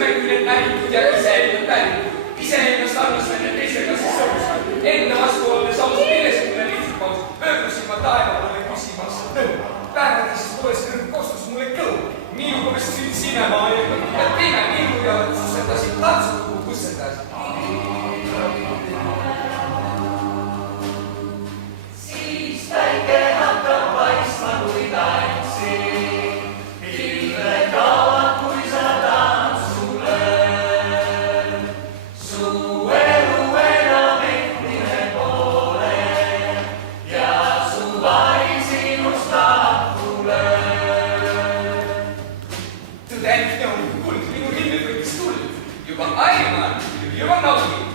sõrmeküljed näritud ja iseennast päritud. Iseennast arvestan ja teisega siis sõrmustan. Enda vastu olles aus, millest mulle lihtsalt paus. Pöördusin ma taevale küsimaks nõu. Päevadisest poolest kõrg kostus mulle kõu. Minuga vestsin sinemaa ja teine minu ja sussetasin tantsukugu kussetas. Siis päike hakkab paistma kui tantsi. Pilved kaovad, kui sa tantsule. Su elu enam endine pole ja su vari sinust lahkule. Tõde on kuld, minu himmel võttis tuld. Juba aiman, juba naudin.